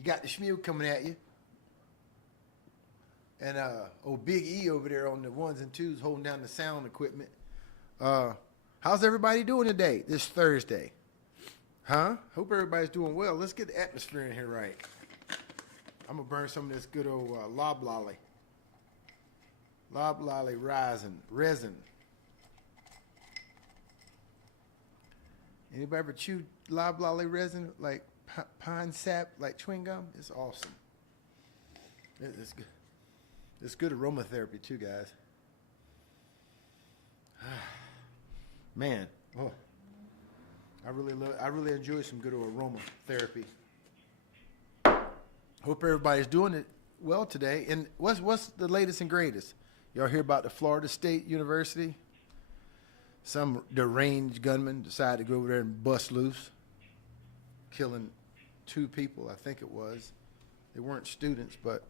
You got the Shmule coming at you. And old Big E over there on the ones and twos holding down the sound equipment. How's everybody doing today, this Thursday? Huh? Hope everybody's doing well. Let's get the atmosphere in here right. I'm going to burn some of this good old loblolly. Loblolly resin. Anybody ever chew loblolly resin like pine sap, like chewing gum? It's awesome. It's good. It's good aromatherapy too, guys. Man, oh, I really enjoy some good aromatherapy. Hope everybody's doing it well today. And what's the latest and greatest? Y'all hear about the Florida State University? Some deranged gunman decided to go over there and bust loose, killing 2 people, I think it was. They weren't students, but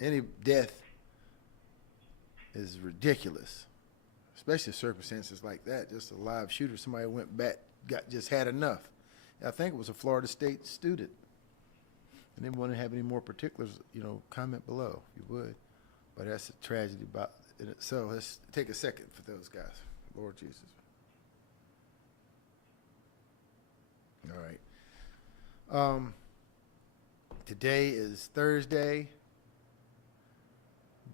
any death is ridiculous, especially circumstances like that. Just a live shooter, somebody went back, just had enough. I think it was a Florida State student. And if you want to have any more particulars, comment below if you would. But that's a tragedy about it. So let's take a second for those guys. Lord Jesus. All right. Today is Thursday.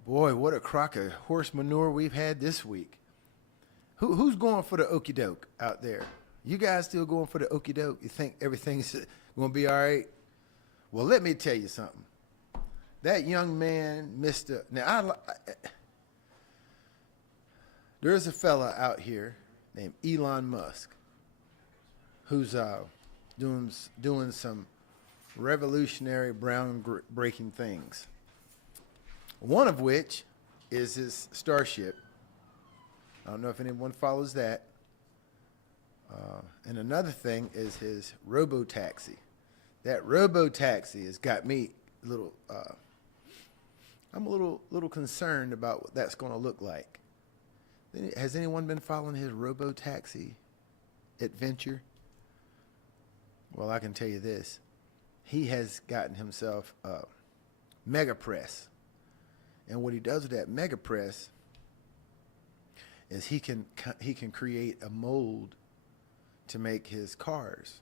Boy, what a crock of horse manure we've had this week. Who's going for the okie doke out there? You guys still going for the okie doke? You think everything's going to be all right? Well, let me tell you something. That young man, there's a fella out here named Elon Musk who's doing some revolutionary, groundbreaking things. One of which is his Starship. I don't know if anyone follows that. And another thing is his robo-taxi. That robo-taxi has got me a little, I'm a little concerned about what that's going to look like. Has anyone been following his robo-taxi adventure? Well, I can tell you this. He has gotten himself a mega press. And what he does with that mega press is he can create a mold to make his cars.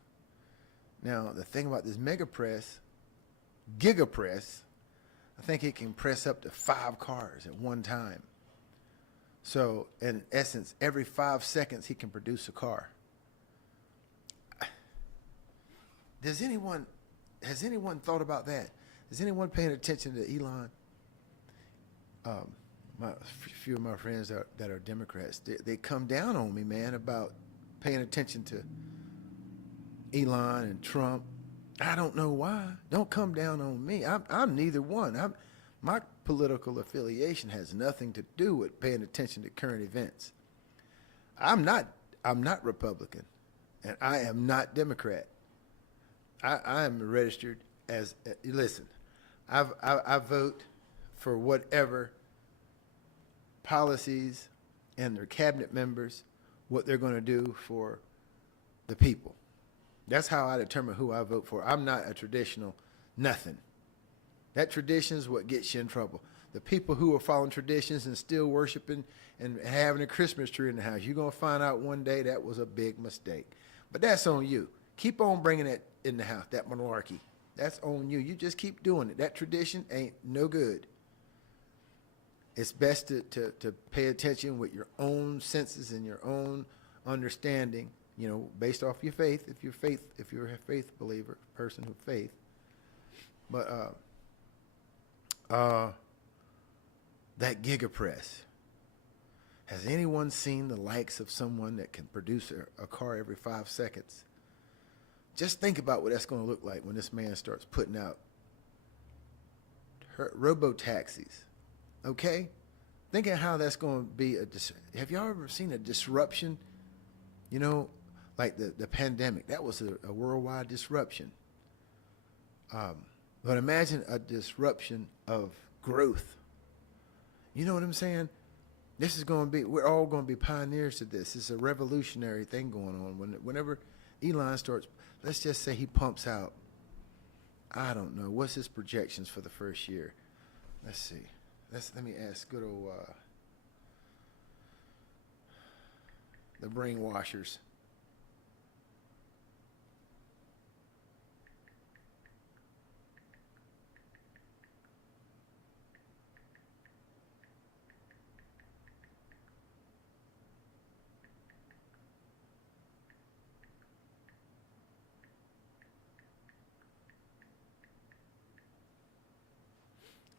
Now, the thing about this mega press, giga press, I think it can press up to 5 cars at one time. So, in essence, every 5 seconds he can produce a car. Has anyone thought about that? Is anyone paying attention to Elon? A few of my friends that are Democrats, they come down on me, man, about paying attention to Elon and Trump. I don't know why. Don't come down on me. I'm neither one. My political affiliation has nothing to do with paying attention to current events. I'm not Republican, and I am not Democrat. I am registered as listen. I vote for whatever policies and their cabinet members, what they're going to do for the people. That's how I determine who I vote for. I'm not a traditional nothing. That tradition is what gets you in trouble. The people who are following traditions and still worshiping and having a Christmas tree in the house, you're going to find out one day that was a big mistake. But that's on you. Keep on bringing it in the house, that monarchy. That's on you. You just keep doing it. That tradition ain't no good. It's best to pay attention with your own senses and your own understanding, based off your faith, if you're a faith believer, person of faith. But that gigapress. Has anyone seen the likes of someone that can produce a car every 5 seconds? Just think about what that's going to look like when this man starts putting out robo-taxis. Okay? Think of how that's going to be. Have y'all ever seen a disruption? Like the pandemic. That was a worldwide disruption. But imagine a disruption of growth. You know what I'm saying? This is going to be, we're all going to be pioneers to this. It's a revolutionary thing going on. Whenever Elon starts, let's just say he pumps out I don't know. What's his projections for the first year? Let's see. Let me ask good old the brainwashers.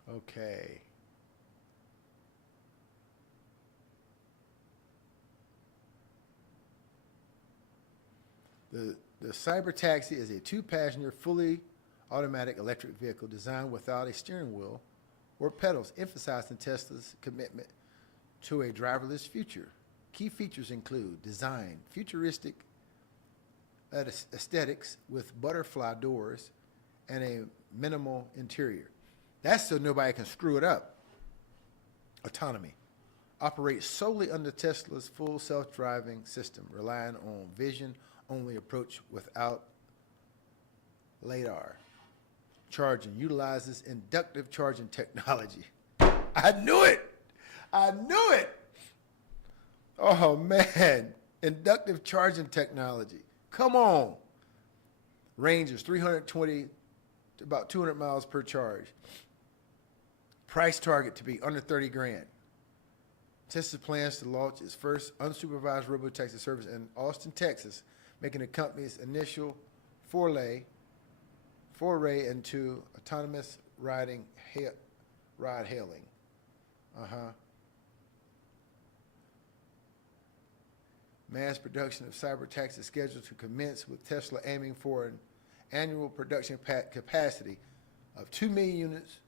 Okay. The cyber taxi is a two-passenger, fully automatic electric vehicle designed without a steering wheel or pedals, emphasizing Tesla's commitment to a driverless future. Key features include design, futuristic aesthetics with butterfly doors and a minimal interior. That's so nobody can screw it up. Autonomy. Operates solely under Tesla's full self-driving system, relying on vision-only approach without LiDAR. Charging utilizes inductive charging technology. I knew it! I knew it! Oh, man. Inductive charging technology. Come on. Range is 320 to about 200 miles per charge. Price target to be under 30 grand. Tesla plans to launch its first unsupervised robotaxi service in Austin, Texas, making the company's initial foray into autonomous ride hailing. Mass production of cybertaxi is scheduled to commence, with Tesla aiming for an annual production capacity of 2 million units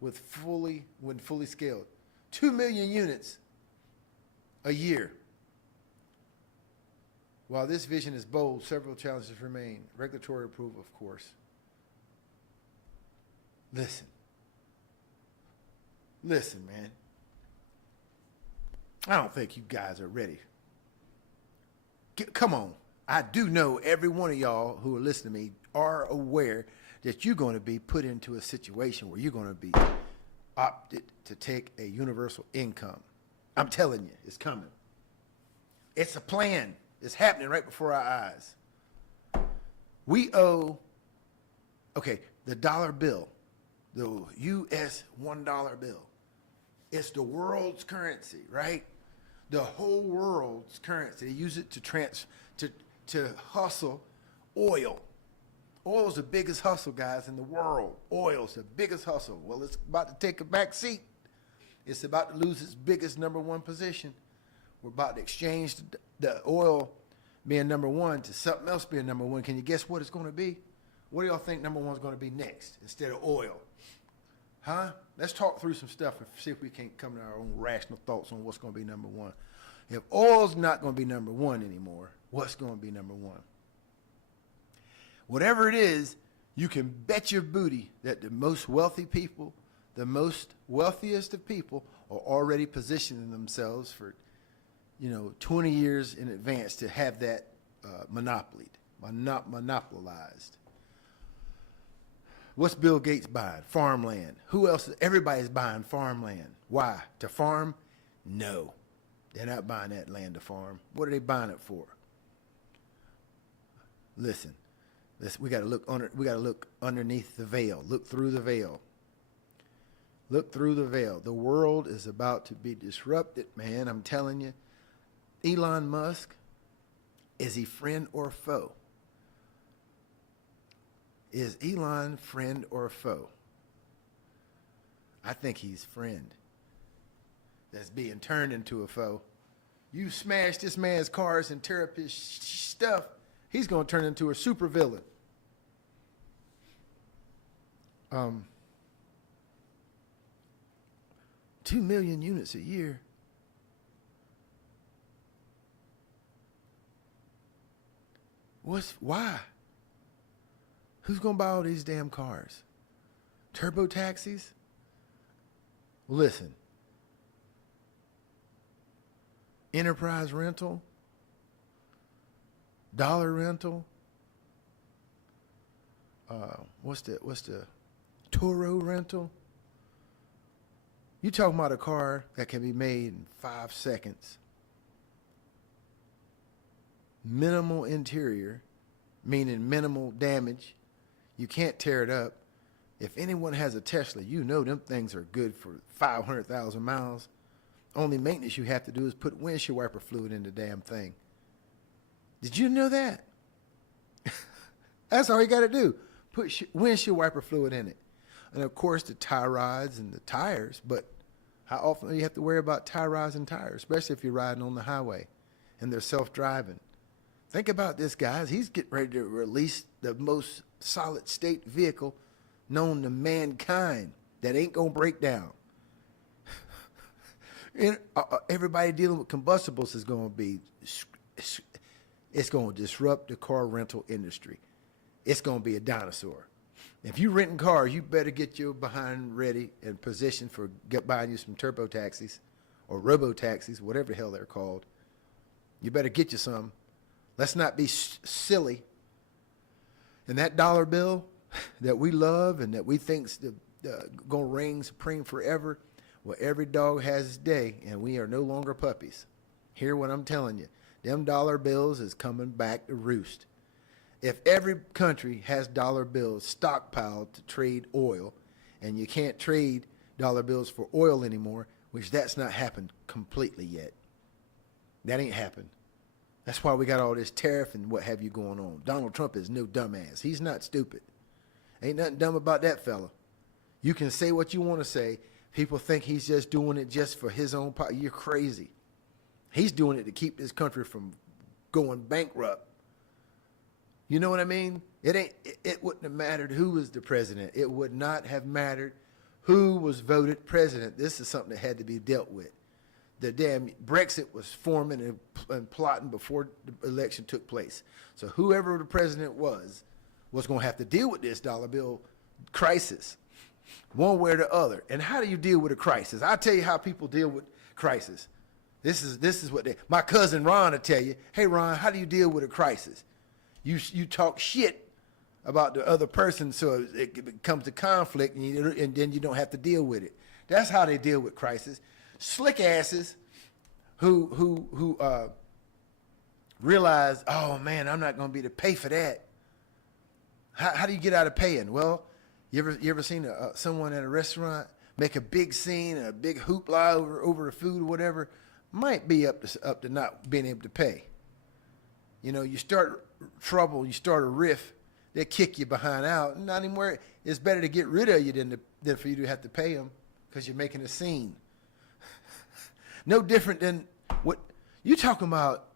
when fully scaled. 2 million units a year. While this vision is bold, several challenges remain. Regulatory approval, of course. Listen, man. I don't think you guys are ready. Come on. I do know every one of y'all who are listening to me are aware that you're going to be put into a situation where you're going to be opted to take a universal income. I'm telling you, it's coming. It's a plan. It's happening right before our eyes. We owe, the dollar bill, the U.S. $1 bill. It's the world's currency, right? The whole world's currency. They use it to hustle oil. Oil's the biggest hustle, guys, in the world. Oil's the biggest hustle. Well, it's about to take a back seat. It's about to lose its biggest number one position. We're about to exchange the oil being number one to something else being number one. Can you guess what it's going to be? What do y'all think number one's going to be next instead of oil? Huh? Let's talk through some stuff and see if we can't come to our own rational thoughts on what's going to be number one. If oil's not going to be number one anymore, what's going to be number one? Whatever it is, you can bet your booty that the most wealthy people, the most wealthiest of people, are already positioning themselves for, 20 years in advance to have that monopolized. What's Bill Gates buying? Farmland. Who else? Everybody's buying farmland. Why? To farm? No. They're not buying that land to farm. What are they buying it for? Listen. We got to look underneath the veil. Look through the veil. Look through the veil. The world is about to be disrupted, man. I'm telling you. Elon Musk, is he friend or foe? Is Elon friend or foe? I think he's friend. That's being turned into a foe. You smash this man's cars and tear up his stuff, he's going to turn into a supervillain. 2 million units a year. Why? Who's going to buy all these damn cars? Turbo taxis? Listen. Enterprise rental? Dollar rental? what's the Toro rental? You talking about a car that can be made in 5 seconds. Minimal interior, meaning minimal damage. You can't tear it up. If anyone has a Tesla, you know them things are good for 500,000 miles. Only maintenance you have to do is put windshield wiper fluid in the damn thing. Did you know that? That's all you got to do. Put windshield wiper fluid in it. And of course the tie rods and the tires, but how often do you have to worry about tie rods and tires, especially if you're riding on the highway and they're self-driving? Think about this, guys. He's getting ready to release the most solid state vehicle known to mankind that ain't going to break down. Everybody dealing with combustibles is going to be, it's going to disrupt the car rental industry. It's going to be a dinosaur. If you renting cars, you better get your behind ready and positioned for buying you some turbo taxis or robo taxis, whatever the hell they're called. You better get you some. Let's not be silly. And that dollar bill that we love and that we think's going to reign supreme forever, well, every dog has its day, and we are no longer puppies. Hear what I'm telling you. Them dollar bills is coming back to roost. If every country has dollar bills stockpiled to trade oil, and you can't trade dollar bills for oil anymore, which that's not happened completely yet. That ain't happened. That's why we got all this tariff and what have you going on. Donald Trump is no dumbass. He's not stupid. Ain't nothing dumb about that fella. You can say what you want to say. People think he's just doing it just for his own power. You're crazy. He's doing it to keep this country from going bankrupt. You know what I mean? It wouldn't have mattered who was the president. It would not have mattered who was voted president. This is something that had to be dealt with. The damn Brexit was forming and plotting before the election took place. So whoever the president was going to have to deal with this dollar bill crisis one way or the other. And how do you deal with a crisis? I'll tell you how people deal with crisis. This is what my cousin Ron will tell you. Hey, Ron, how do you deal with a crisis? You talk shit about the other person so it comes to conflict and then you don't have to deal with it. That's how they deal with crisis. Slick asses who realize, oh man, I'm not going to be able to pay for that. How do you get out of paying? Well, you ever seen someone at a restaurant make a big scene, a big hoopla over the food or whatever? Might be up to not being able to pay. You know, you start trouble, you start a riff, they kick you behind out. Not anymore. It's better to get rid of you than for you to have to pay them because you're making a scene. No different than what you talking about.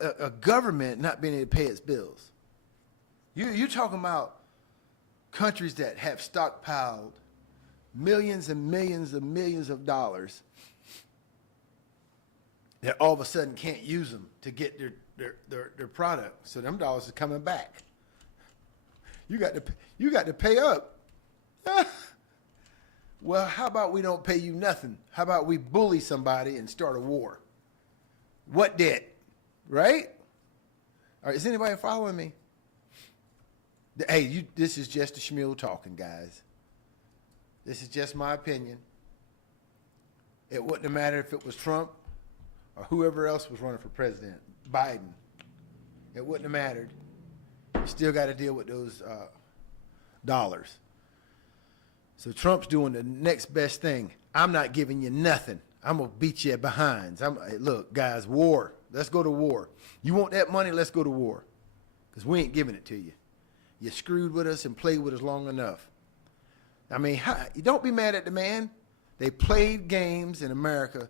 A government not being able to pay its bills. You talking about countries that have stockpiled millions and millions of dollars that all of a sudden can't use them to get their product. So them dollars are coming back. You got to pay up. Well, how about we don't pay you nothing? How about we bully somebody and start a war? What debt? Right? All right, is anybody following me? Hey, this is just a Shmule talking, guys. This is just my opinion. It wouldn't have mattered if it was Trump or whoever else was running for president, Biden. It wouldn't have mattered. You still got to deal with those dollars. So Trump's doing the next best thing. I'm not giving you nothing. I'm going to beat you behind. Look, guys, war. Let's go to war. You want that money? Let's go to war. Because we ain't giving it to you. You screwed with us and played with us long enough. I mean, don't be mad at the man. They played games in America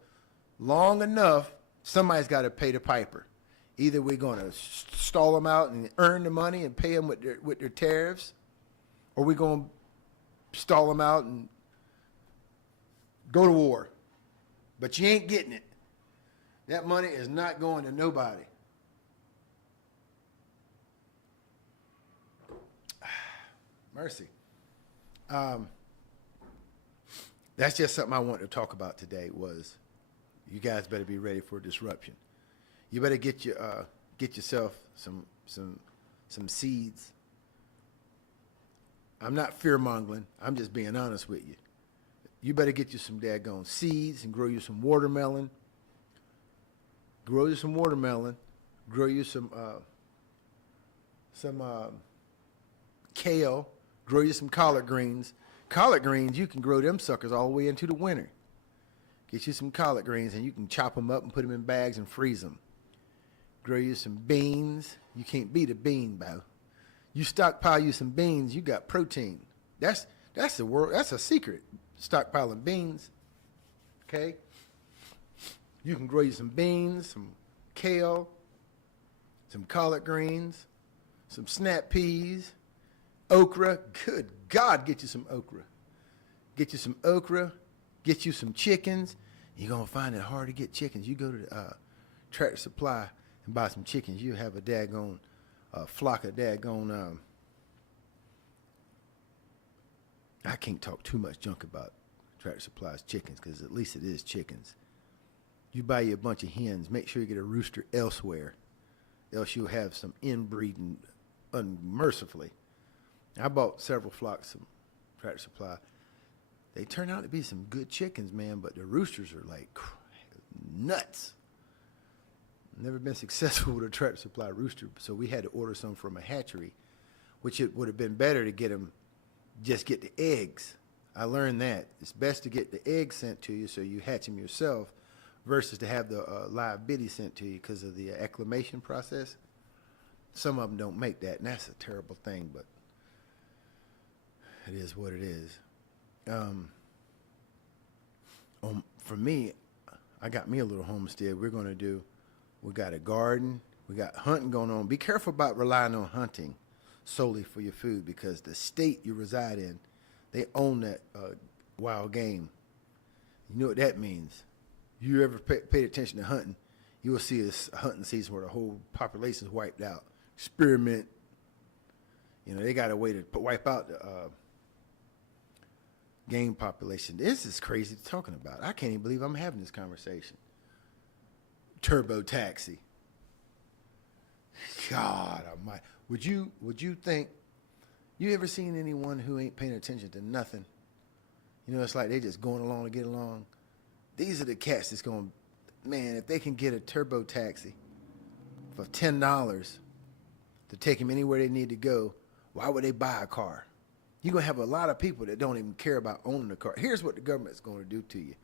long enough. Somebody's got to pay the piper. Either we're going to stall them out and earn the money and pay them with their tariffs, or we're going to stall them out and go to war. But you ain't getting it. That money is not going to nobody. Mercy. That's just something I wanted to talk about today. Was you guys better be ready for disruption. You better get yourself some seeds I'm not fear-mongering. I'm just being honest with you. You better get you some daggone seeds and grow you some watermelon. Grow you some watermelon. Grow you some kale. Grow you some collard greens. Collard greens, you can grow them suckers all the way into the winter. Get you some collard greens and you can chop them up and put them in bags and freeze them. Grow you some beans. You can't beat a bean, bro. You stockpile you some beans, you got protein. That's the world. That's a secret. Stockpiling beans. Okay. You can grow you some beans, some kale, some collard greens, some snap peas, okra. Good God, get you some okra. Get you some okra. Get you some chickens. You're gonna find it hard to get chickens. You go to the Tractor Supply and buy some chickens. You have a daggone flock of daggone. I can't talk too much junk about Tractor Supply's chickens because at least it is chickens. You buy you a bunch of hens. Make sure you get a rooster elsewhere, else you'll have some inbreeding unmercifully. I bought several flocks from Tractor Supply. They turn out to be some good chickens, man, but the roosters are like nuts. Never been successful with a Tractor Supply rooster, so we had to order some from a hatchery, which it would have been better to get them, just get the eggs. I learned that. It's best to get the eggs sent to you so you hatch them yourself versus to have the live bitty sent to you because of the acclimation process. Some of them don't make that, and that's a terrible thing, but it is what it is. For me, I got me a little homestead. We got a garden. We got hunting going on. Be careful about relying on hunting solely for your food because the state you reside in, they own that wild game. You know what that means. You ever paid attention to hunting, you will see a hunting season where the whole population is wiped out. Experiment. You know, they got a way to wipe out the game population. This is crazy talking about. I can't even believe I'm having this conversation. Turbo taxi. God almighty. Would you think, you ever seen anyone who ain't paying attention to nothing? You know, it's like they just going along to get along. These are the cats that's going, man, if they can get a turbo taxi for $10 to take them anywhere they need to go, why would they buy a car? You're going to have a lot of people that don't even care about owning a car. Here's what the government's going to do to you.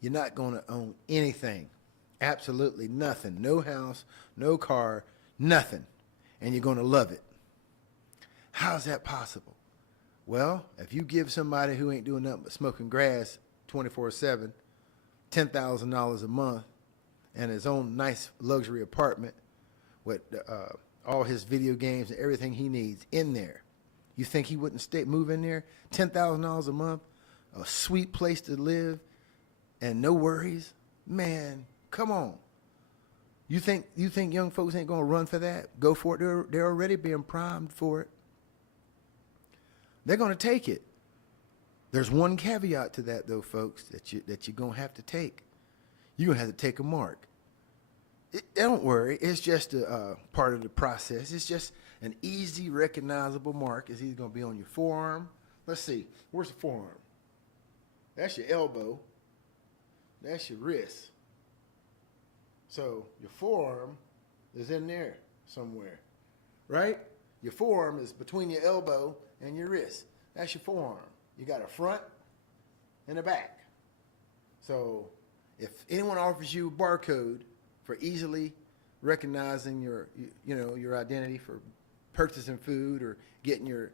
You're not going to own anything. Absolutely nothing. No house, no car, nothing. And you're going to love it. How's that possible? Well, if you give somebody who ain't doing nothing but smoking grass 24/7, $10,000 a month, and his own nice luxury apartment with all his video games and everything he needs in there, you think he wouldn't move in there? $10,000 a month, a sweet place to live, and no worries? Man, come on. You think young folks ain't gonna run for that? Go for it. They're already being primed for it. They're gonna take it. There's one caveat to that, though, folks, that you're gonna have to take. You're gonna have to take a mark. Don't worry. It's just a part of the process. It's just an easy, recognizable mark. It's either gonna be on your forearm. Let's see. Where's the forearm? That's your elbow. That's your wrist. So your forearm is in there somewhere, right? Your forearm is between your elbow and your wrist. That's your forearm. You got a front and a back. So if anyone offers you a barcode for easily recognizing your identity for purchasing food or getting your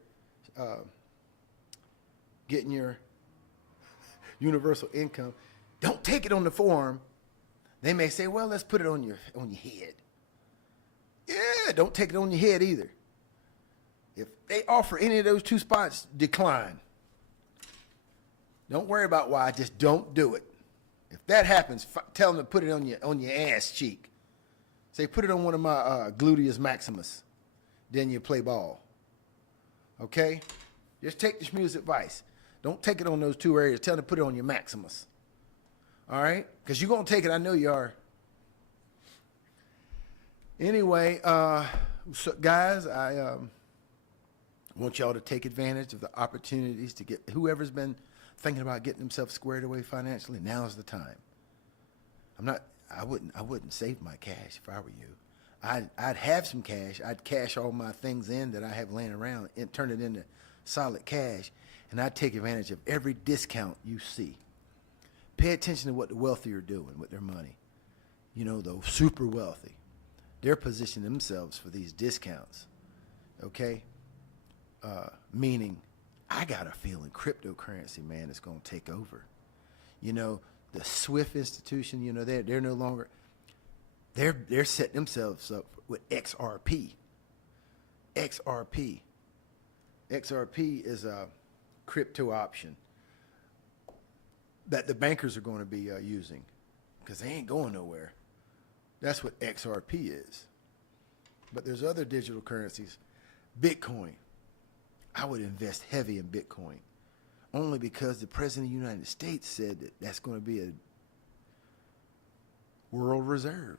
universal income, don't take it on the forearm. They may say, well, let's put it on your head. Yeah, don't take it on your head either. If they offer any of those two spots, decline. Don't worry about why, just don't do it. If that happens, tell them to put it on your ass cheek. Say, put it on one of my gluteus maximus. Then you play ball. Okay? Just take the Shmules advice. Don't take it on those two areas. Tell them to put it on your maximus. All right? Because you're going to take it. I know you are. Anyway, so guys, I I want y'all to take advantage of the opportunities to get whoever's been thinking about getting themselves squared away financially. Now's the time. I wouldn't save my cash if I were you. I'd have some cash. I'd cash all my things in that I have laying around and turn it into solid cash, and I'd take advantage of every discount you see. Pay attention to what the wealthy are doing with their money. You know, the super wealthy. They're positioning themselves for these discounts, okay? Meaning, I got a feeling cryptocurrency, man, is going to take over. You know, the SWIFT institution, you know, they're no longer, they're setting themselves up with XRP. XRP is a crypto option that the bankers are going to be using because they ain't going nowhere. That's what XRP is. But there's other digital currencies. Bitcoin. I would invest heavy in Bitcoin only because the President of the United States said that that's going to be a world reserve.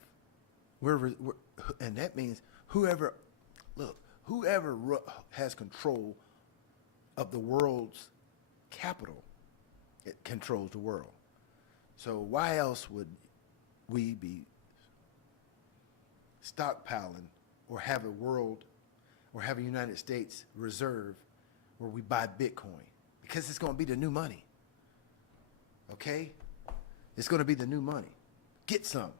And that means whoever has control of the world's capital, it controls the world. So why else would we be stockpiling or have a world or have a United States reserve where we buy Bitcoin? Because it's going to be the new money. Okay? It's going to be the new money. Get some.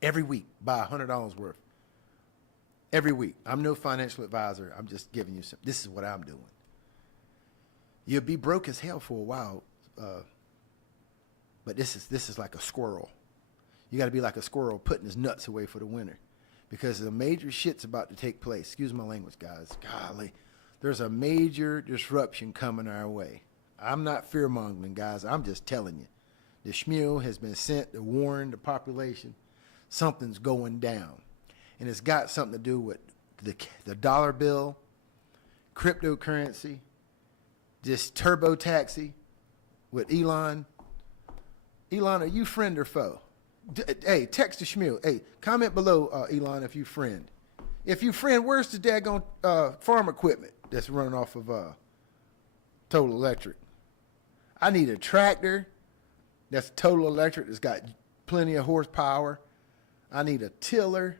Every week, buy $100 worth. Every week. I'm no financial advisor. I'm just giving you some. This is what I'm doing. You'll be broke as hell for a while, but this is like a squirrel. You got to be like a squirrel putting his nuts away for the winter, because the major shit's about to take place. Excuse my language, guys. Golly, there's a major disruption coming our way. I'm not fear-mongering, guys. I'm just telling you. The Shmule has been sent to warn the population something's going down. And it's got something to do with the dollar bill, cryptocurrency, this turbo taxi with Elon. Elon, are you friend or foe? Hey, text to Shmule. Hey, comment below, Elon, if you friend. If you friend, where's the daggone farm equipment that's running off of Total Electric? I need a tractor that's Total Electric that's got plenty of horsepower. I need a tiller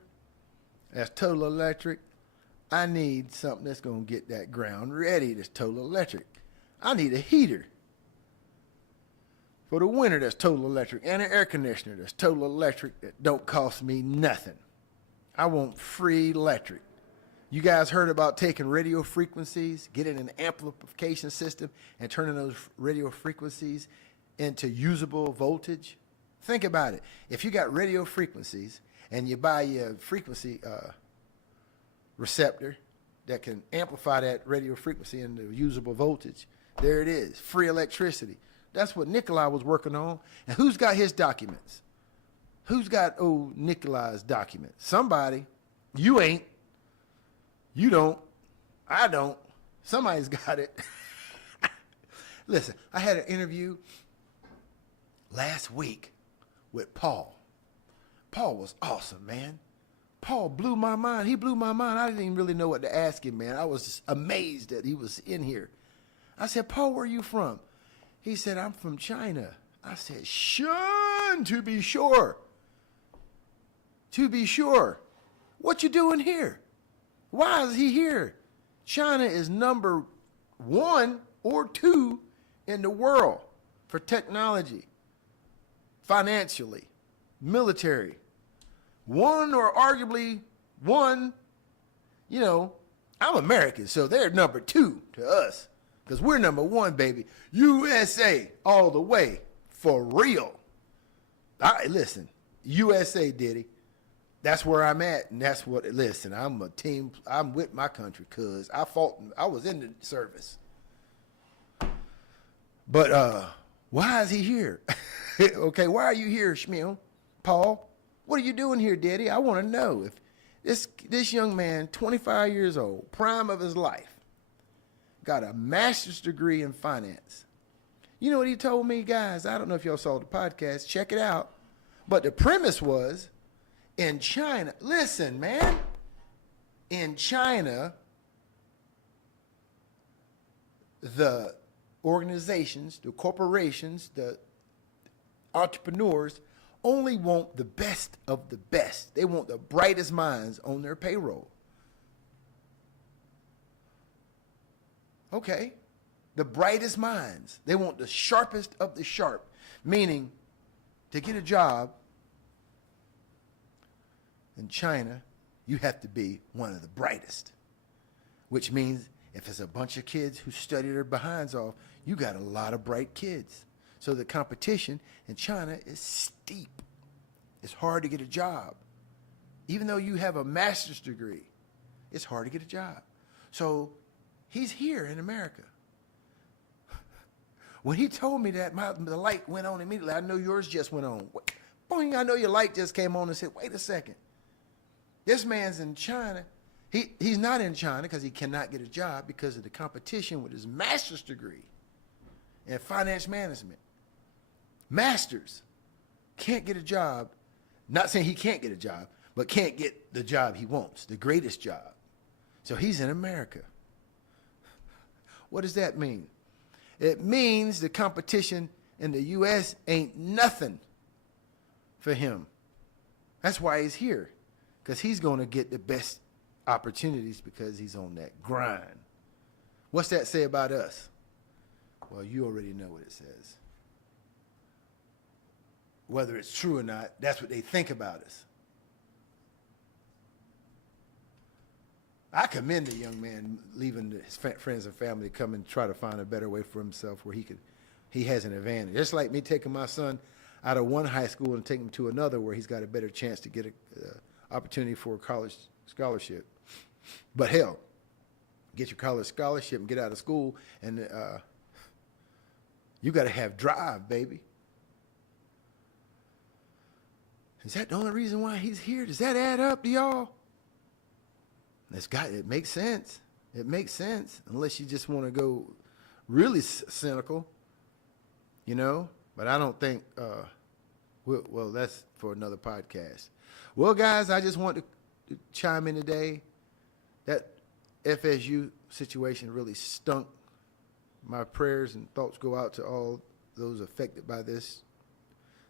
that's Total Electric. I need something that's going to get that ground ready that's Total Electric. I need a heater for the winter that's Total Electric, and an air conditioner that's Total Electric that don't cost me nothing. I want free electric. You guys heard about taking radio frequencies, getting an amplification system, and turning those radio frequencies into usable voltage? Think about it. If you got radio frequencies and you buy your frequency receptor that can amplify that radio frequency into usable voltage, there it is, free electricity. That's what Nikolai was working on. And who's got his documents? Who's got old Nikolai's documents? Somebody. You ain't. You don't. I don't. Somebody's got it. Listen, I had an interview last week with Paul. Paul was awesome, man. Paul blew my mind. He blew my mind. I didn't even really know what to ask him, man. I was just amazed that he was in here. I said, Paul, where are you from? He said, I'm from China. I said, Shun, to be sure. To be sure. What you doing here? Why is he here? China is number 1 or 2 in the world for technology, financially, military. 1 or arguably 1, you know, I'm American, so they're number 2 to us. Because we're number 1, baby. USA all the way. For real. Listen, USA, Diddy. That's where I'm at. And that's what, listen, I'm with my country because I was in the service. But why is he here? Okay, why are you here, Shmule? Paul, what are you doing here, Diddy? I want to know. If this young man, 25 years old, prime of his life, got a master's degree in finance. You know what he told me, guys? I don't know if y'all saw the podcast. Check it out. But the premise was, in China, listen, man, in China, the organizations, the corporations, the entrepreneurs only want the best of the best. They want the brightest minds on their payroll. Okay, the brightest minds. They want the sharpest of the sharp, meaning to get a job in China, you have to be one of the brightest, which means if it's a bunch of kids who study their behinds off, you got a lot of bright kids. So the competition in China is steep. It's hard to get a job. Even though you have a master's degree, it's hard to get a job. So he's here in America. When he told me that, the light went on immediately. I know yours just went on. Boing, I know your light just came on and said, wait a second. This man's in China. He's not in China because he cannot get a job because of the competition with his master's degree in finance management. Masters can't get a job. Not saying he can't get a job, but can't get the job he wants, the greatest job. So he's in America. What does that mean? It means the competition in the U.S. ain't nothing for him. That's why he's here, because he's going to get the best opportunities because he's on that grind. What's that say about us? Well, you already know what it says. Whether it's true or not, that's what they think about us. I commend the young man leaving his friends and family to come and try to find a better way for himself where he has an advantage. Just like me taking my son out of one high school and taking him to another where he's got a better chance to get an opportunity for a college scholarship. But hell, get your college scholarship and get out of school, and you got to have drive, baby. Is that the only reason why he's here? Does that add up to y'all? It makes sense. It makes sense, unless you just want to go really cynical, you know. But I don't think, well, that's for another podcast. Well, guys, I just want to chime in today. That FSU situation really stunk. My prayers and thoughts go out to all those affected by this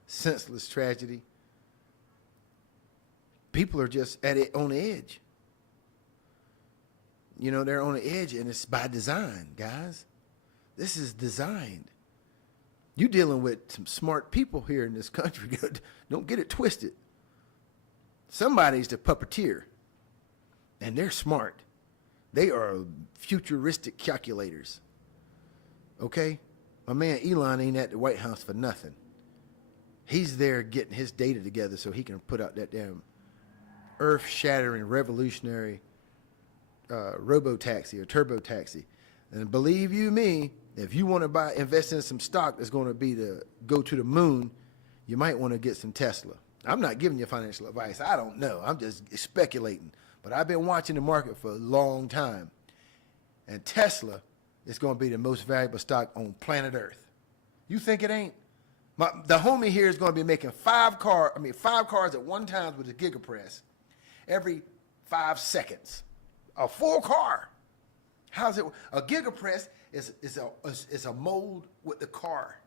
senseless tragedy. People are just on the edge. You know, they're on the edge, and it's by design, guys. This is designed. You're dealing with some smart people here in this country. Don't get it twisted. Somebody's the puppeteer, and they're smart. They are futuristic calculators. Okay? My man Elon ain't at the White House for nothing. He's there getting his data together so he can put out that damn earth-shattering, revolutionary robo-taxi or turbo-taxi. And believe you me, if you want to invest in some stock that's going to be to go to the moon, you might want to get some Tesla. I'm not giving you financial advice. I don't know. I'm just speculating. But I've been watching the market for a long time. And Tesla is going to be the most valuable stock on planet Earth. You think it ain't? The homie here is going to be making 5 cars at one time with a gigapress every 5 seconds. A full car. How's it? A gigapress is a mold with the car.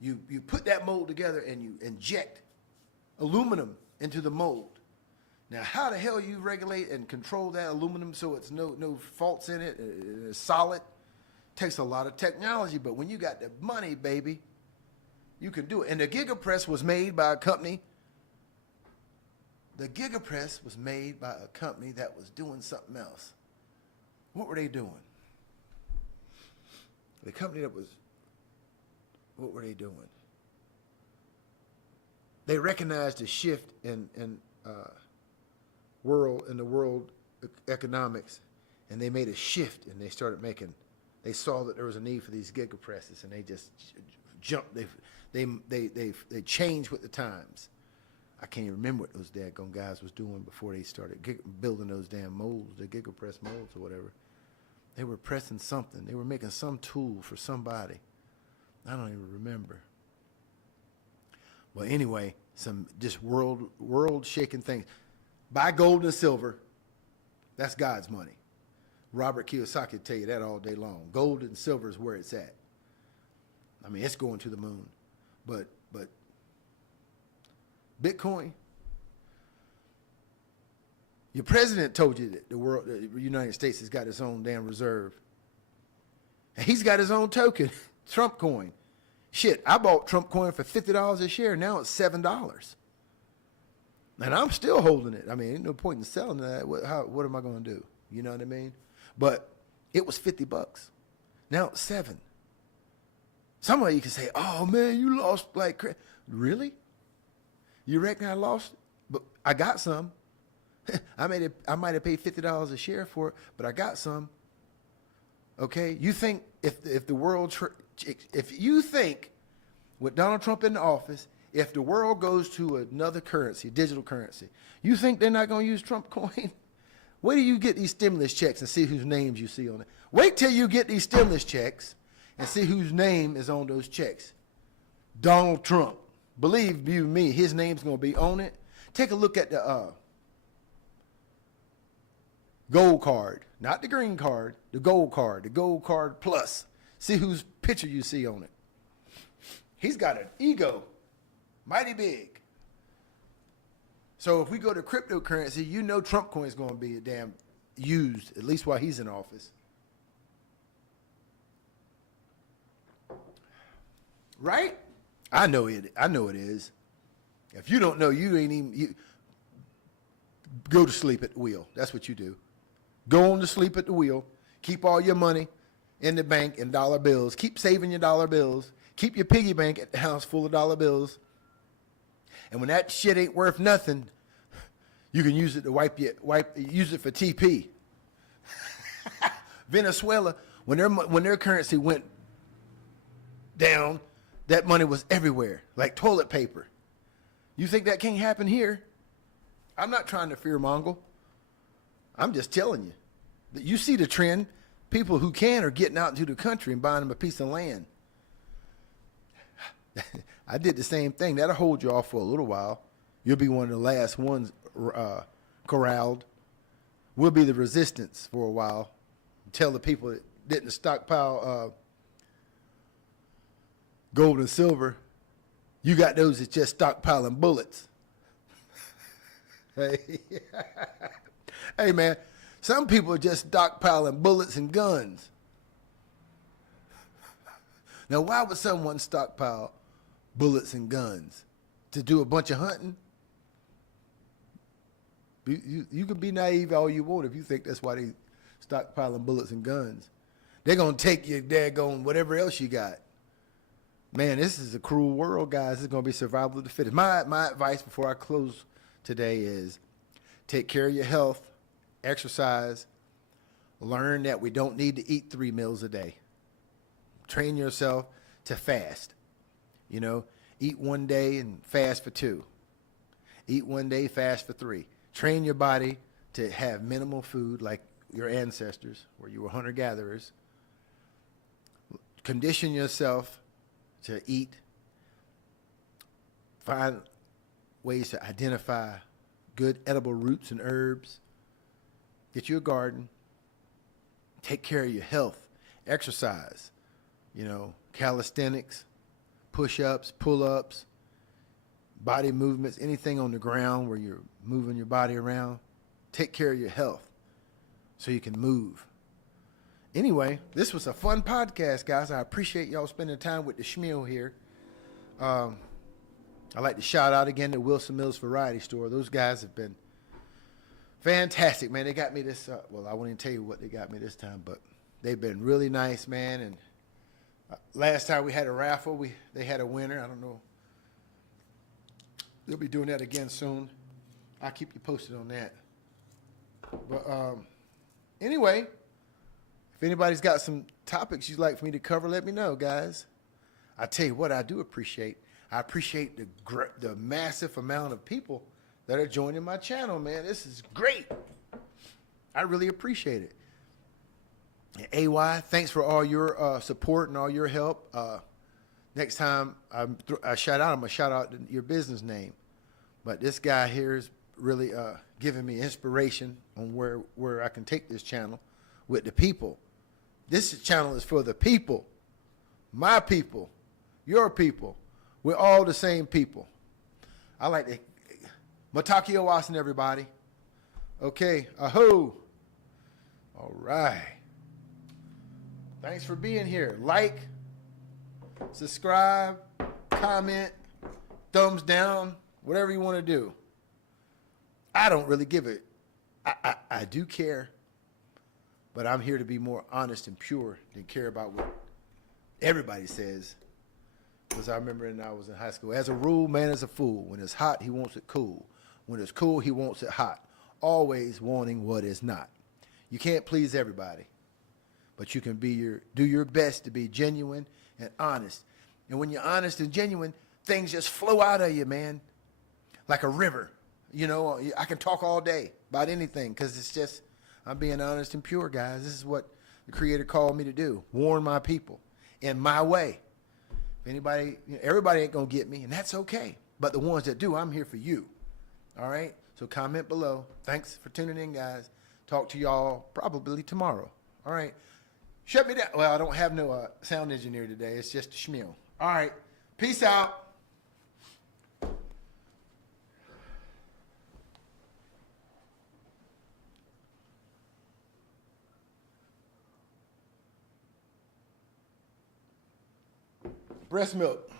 You put that mold together and you inject aluminum into the mold. Now, how the hell you regulate and control that aluminum so it's no faults in it, it's solid? Takes a lot of technology, but when you got the money, baby, you can do it. And the gigapress was made by a company. The gigapress was made by a company that was doing something else. What were they doing? The company what were they doing? They recognized a shift in the world economics, and they made a shift, and they saw that there was a need for these gigapresses, and they just jumped. They changed with the times. I can't even remember what those daggone guys was doing before they started building those damn molds, the gigapress molds or whatever. They were pressing something. They were making some tool for somebody. I don't even remember. Well, anyway, some just world-shaking things. Buy gold and silver. That's God's money. Robert Kiyosaki will tell you that all day long. Gold and silver is where it's at. I mean, it's going to the moon. But Bitcoin, your president told you that the United States has got its own damn reserve. And he's got his own token, Trump coin. Shit, I bought Trump coin for $50 a share. Now it's $7. And I'm still holding it. I mean, ain't no point in selling that. What am I going to do? You know what I mean? But it was $50. Now it's $7. Somebody you can say, oh man, you lost like crazy. Really? You reckon I lost? But I got some. I might have paid $50 a share for it, but I got some. Okay? You think if the world, if you think with Donald Trump in the office, if the world goes to another currency, digital currency, you think they're not going to use Trump coin? Wait till you get these stimulus checks and see whose names you see on it. Wait till you get these stimulus checks and see whose name is on those checks. Donald Trump. Believe you me, his name's going to be on it. Take a look at the gold card, not the green card, the gold card plus. See whose picture you see on it. He's got an ego, mighty big. So if we go to cryptocurrency, you know Trump coin is going to be damn used, at least while he's in office. Right? I know it is. If you don't know, you go to sleep at the wheel. That's what you do. Go on to sleep at the wheel. Keep all your money in the bank in dollar bills. Keep saving your dollar bills. Keep your piggy bank at the house full of dollar bills. And when that shit ain't worth nothing, you can use it to use it for TP. Venezuela, when their currency went down, that money was everywhere, like toilet paper. You think that can't happen here? I'm not trying to fearmonger. I'm just telling you. That you see the trend. People who can are getting out into the country and buying them a piece of land. I did the same thing. That'll hold you off for a little while. You'll be one of the last ones corralled. We'll be the resistance for a while. Tell the people that didn't stockpile gold and silver, you got those that just stockpiling bullets. Hey man, some people are just stockpiling bullets and guns. Now why would someone stockpile bullets and guns? To do a bunch of hunting? You can be naive all you want if you think that's why they stockpiling bullets and guns. They're going to take your daggone whatever else you got. Man, this is a cruel world, guys. It's going to be survival of the fittest. My advice before I close today is take care of your health, exercise, learn that we don't need to eat 3 meals a day. Train yourself to fast. You know, eat 1 day and fast for 2. Eat 1 day, fast for 3. Train your body to have minimal food like your ancestors, where you were hunter-gatherers. Condition yourself to eat. Find ways to identify good edible roots and herbs. Get you a garden. Take care of your health. Exercise. You know, calisthenics, push-ups, pull-ups, body movements, anything on the ground where you're moving your body around. Take care of your health so you can move. Anyway, this was a fun podcast, guys. I appreciate y'all spending time with the Shmule here. I'd like to shout out again to Wilson Mills Variety Store. Those guys have been fantastic, man. They got me this, well, I won't even tell you what they got me this time, but they've been really nice, man. And last time we had a raffle, they had a winner. I don't know. They'll be doing that again soon. I'll keep you posted on that. But anyway, if anybody's got some topics you'd like for me to cover, let me know, guys. I tell you what I do appreciate. I appreciate the massive amount of people that are joining my channel, man. This is great. I really appreciate it. And AY, thanks for all your support and all your help. Next time I shout out, I'm going to shout out your business name. But this guy here is really giving me inspiration on where I can take this channel, with the people. This channel is for the people. My people. Your people. We're all the same people. I like to... Matakio Wasan, everybody. Okay. Aho. All right. Thanks for being here. Like, subscribe, comment, thumbs down, whatever you want to do. I don't really give it. I do care, but I'm here to be more honest and pure than care about what everybody says. Because I remember when I was in high school, as a rule, man is a fool. When it's hot, he wants it cool. When it's cool, he wants it hot. Always wanting what is not. You can't please everybody, but you can do your best to be genuine and honest. And when you're honest and genuine, things just flow out of you, man, like a river. You know, I can talk all day about anything because it's just, I'm being honest and pure, guys. This is what the Creator called me to do, warn my people in my way. If anybody, everybody ain't going to get me, and that's okay. But the ones that do, I'm here for you. All right? So comment below. Thanks for tuning in, guys. Talk to y'all probably tomorrow. All right? Shut me down. Well, I don't have no sound engineer today. It's just a Shmule. All right. Peace out. Breast milk.